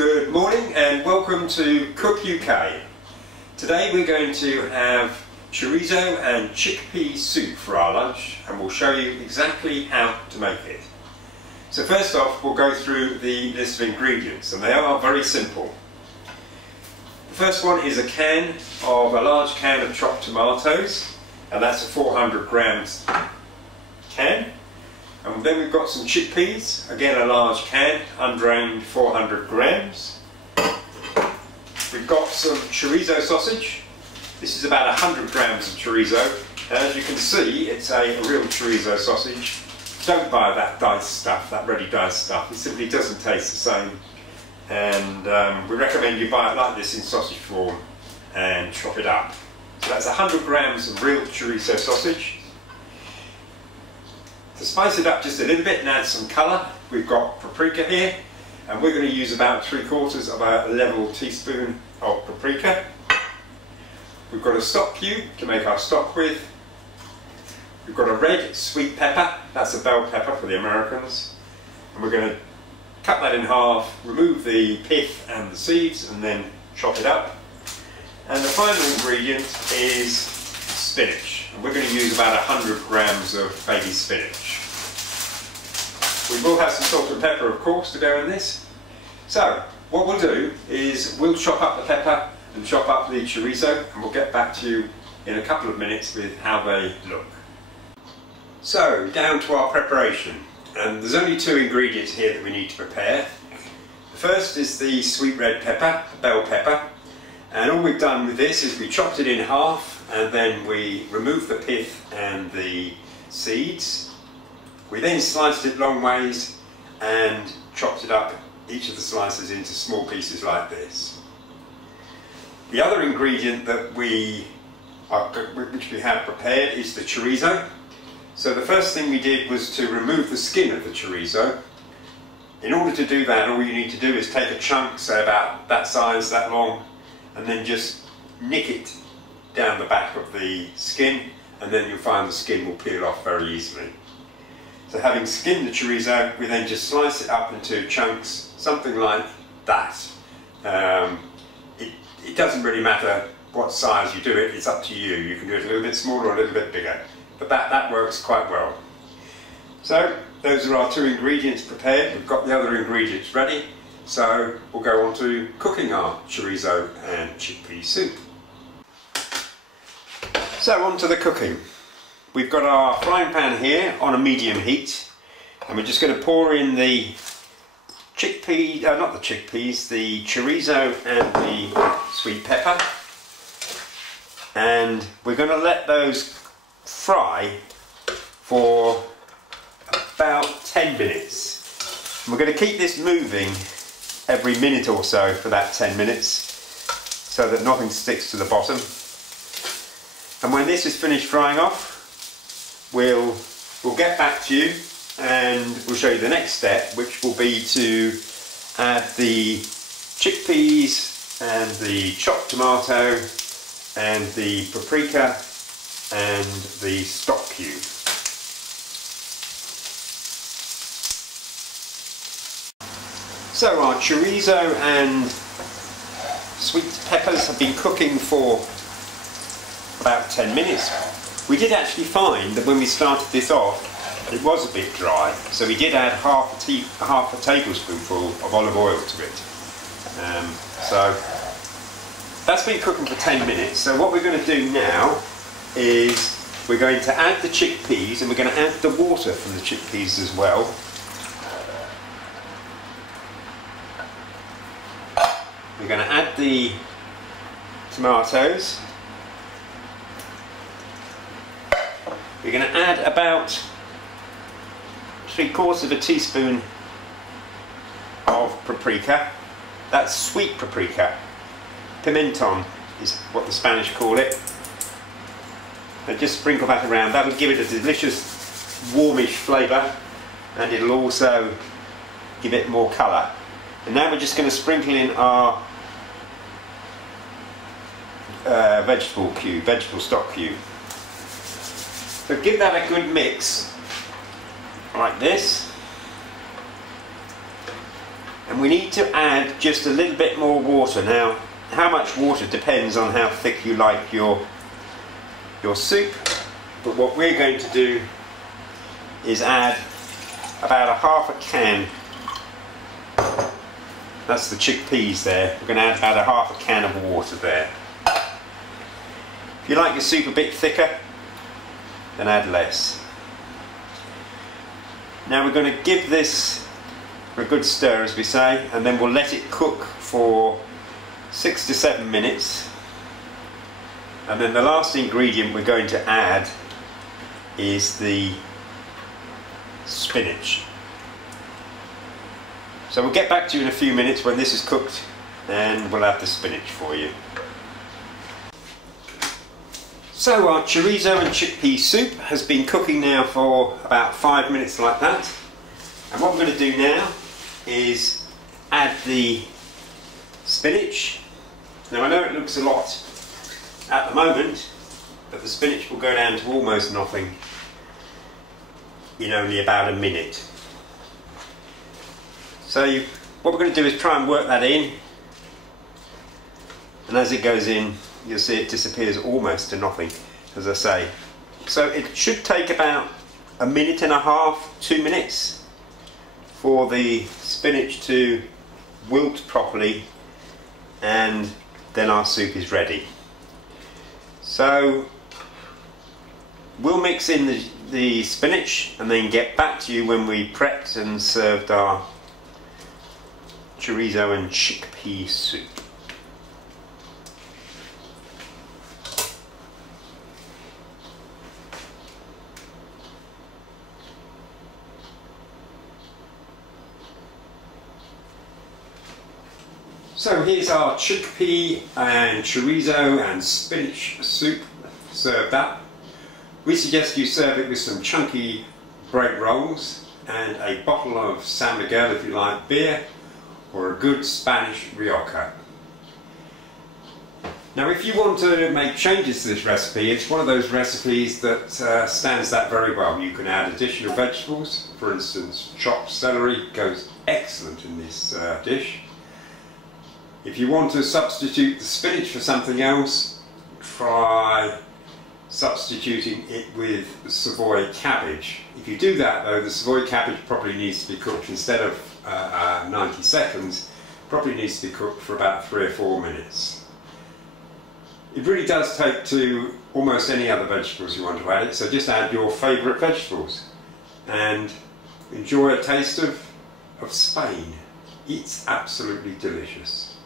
Good morning and welcome to Cook UK. Today we're going to have chorizo and chickpea soup for our lunch, and we'll show you exactly how to make it. So first off, we'll go through the list of ingredients, and they are very simple. The first one is a large can of chopped tomatoes, and that's a 400 grams can. And then we've got some chickpeas, again a large can, undrained 400 grams. We've got some chorizo sausage. This is about 100 grams of chorizo. And as you can see, it's a real chorizo sausage. Don't buy that diced stuff, that ready diced stuff. It simply doesn't taste the same. And we recommend you buy it like this in sausage form and chop it up. So that's 100 grams of real chorizo sausage. To spice it up just a little bit and add some colour, we've got paprika here, and we're going to use about 3/4 of a level teaspoon of paprika. We've got a stock cube to make our stock with. We've got a red sweet pepper, that's a bell pepper for the Americans, and we're going to cut that in half, remove the pith and the seeds, and then chop it up. And the final ingredient is spinach, and we're going to use about 100 grams of baby spinach. We will have some salt and pepper, of course, to go in this. So what we'll do is we'll chop up the pepper and chop up the chorizo, and we'll get back to you in a couple of minutes with how they look. So down to our preparation, and there's only 2 ingredients here that we need to prepare. The first is the sweet red pepper, bell pepper. And all we've done with this is we chopped it in half, and then we removed the pith and the seeds. We then sliced it long ways and chopped it up, each of the slices, into small pieces like this. The other ingredient that which we have prepared is the chorizo. So the first thing we did was to remove the skin of the chorizo. In order to do that, all you need to do is take a chunk, say about that size, that long, and then just nick it down the back of the skin, and then you'll find the skin will peel off very easily. So having skinned the chorizo, we then just slice it up into chunks, something like that. It doesn't really matter what size you do it, it's up to you. You can do it a little bit smaller or a little bit bigger, but that works quite well. So those are our 2 ingredients prepared. We've got the other ingredients ready. So we'll go on to cooking our chorizo and chickpea soup. So on to the cooking. We've got our frying pan here on a medium heat, and we're just going to pour in the not the chickpeas, the chorizo and the sweet pepper, and we're going to let those fry for about 10 minutes. And we're going to keep this moving every minute or so for that 10 minutes so that nothing sticks to the bottom. And when this is finished frying off, we'll get back to you and we'll show you the next step, which will be to add the chickpeas and the chopped tomato and the paprika and the stock cube. So our chorizo and sweet peppers have been cooking for about 10 minutes. We did actually find that when we started this off, it was a bit dry, so we did add half a tablespoonful of olive oil to it. So that's been cooking for 10 minutes. So what we're going to do now is we're going to add the chickpeas, and we're going to add the water from the chickpeas as well. We're going to add the tomatoes. We're going to add about 3/4 of a teaspoon of paprika. That's sweet paprika. Pimenton is what the Spanish call it. And just sprinkle that around. That'll give it a delicious warmish flavour, and it'll also give it more colour. And now we're just going to sprinkle in our vegetable stock cube. So give that a good mix, like this. And we need to add just a little bit more water. Now, how much water depends on how thick you like your soup, but what we're going to do is add about a half a can. That's the chickpeas there. We're going to add about a half a can of water there. If you like your soup a bit thicker, then add less. Now we're going to give this a good stir, as we say, and then we'll let it cook for 6 to 7 minutes. And then the last ingredient we're going to add is the spinach. So we'll get back to you in a few minutes when this is cooked, and we'll add the spinach for you. So our chorizo and chickpea soup has been cooking now for about 5 minutes like that. And what we're going to do now is add the spinach. Now I know it looks a lot at the moment, but the spinach will go down to almost nothing in only about a minute. So what we're going to do is try and work that in, and as it goes in you'll see it disappears almost to nothing, as I say. So it should take about a minute and a half, 2 minutes for the spinach to wilt properly, and then our soup is ready. So we'll mix in the spinach and then get back to you when we prepped and served our chorizo and chickpea soup. So here's our chickpea and chorizo and spinach soup served up. We suggest you serve it with some chunky bread rolls and a bottle of San Miguel if you like beer, or a good Spanish rioja. Now if you want to make changes to this recipe, it's one of those recipes that stands that very well. You can add additional vegetables. For instance, chopped celery goes excellent in this dish. If you want to substitute the spinach for something else, try substituting it with Savoy cabbage. If you do that though, the Savoy cabbage probably needs to be cooked, instead of 90 seconds, probably needs to be cooked for about 3 or 4 minutes. It really does take to almost any other vegetables you want to add it, so just add your favourite vegetables and enjoy a taste of Spain. It's absolutely delicious.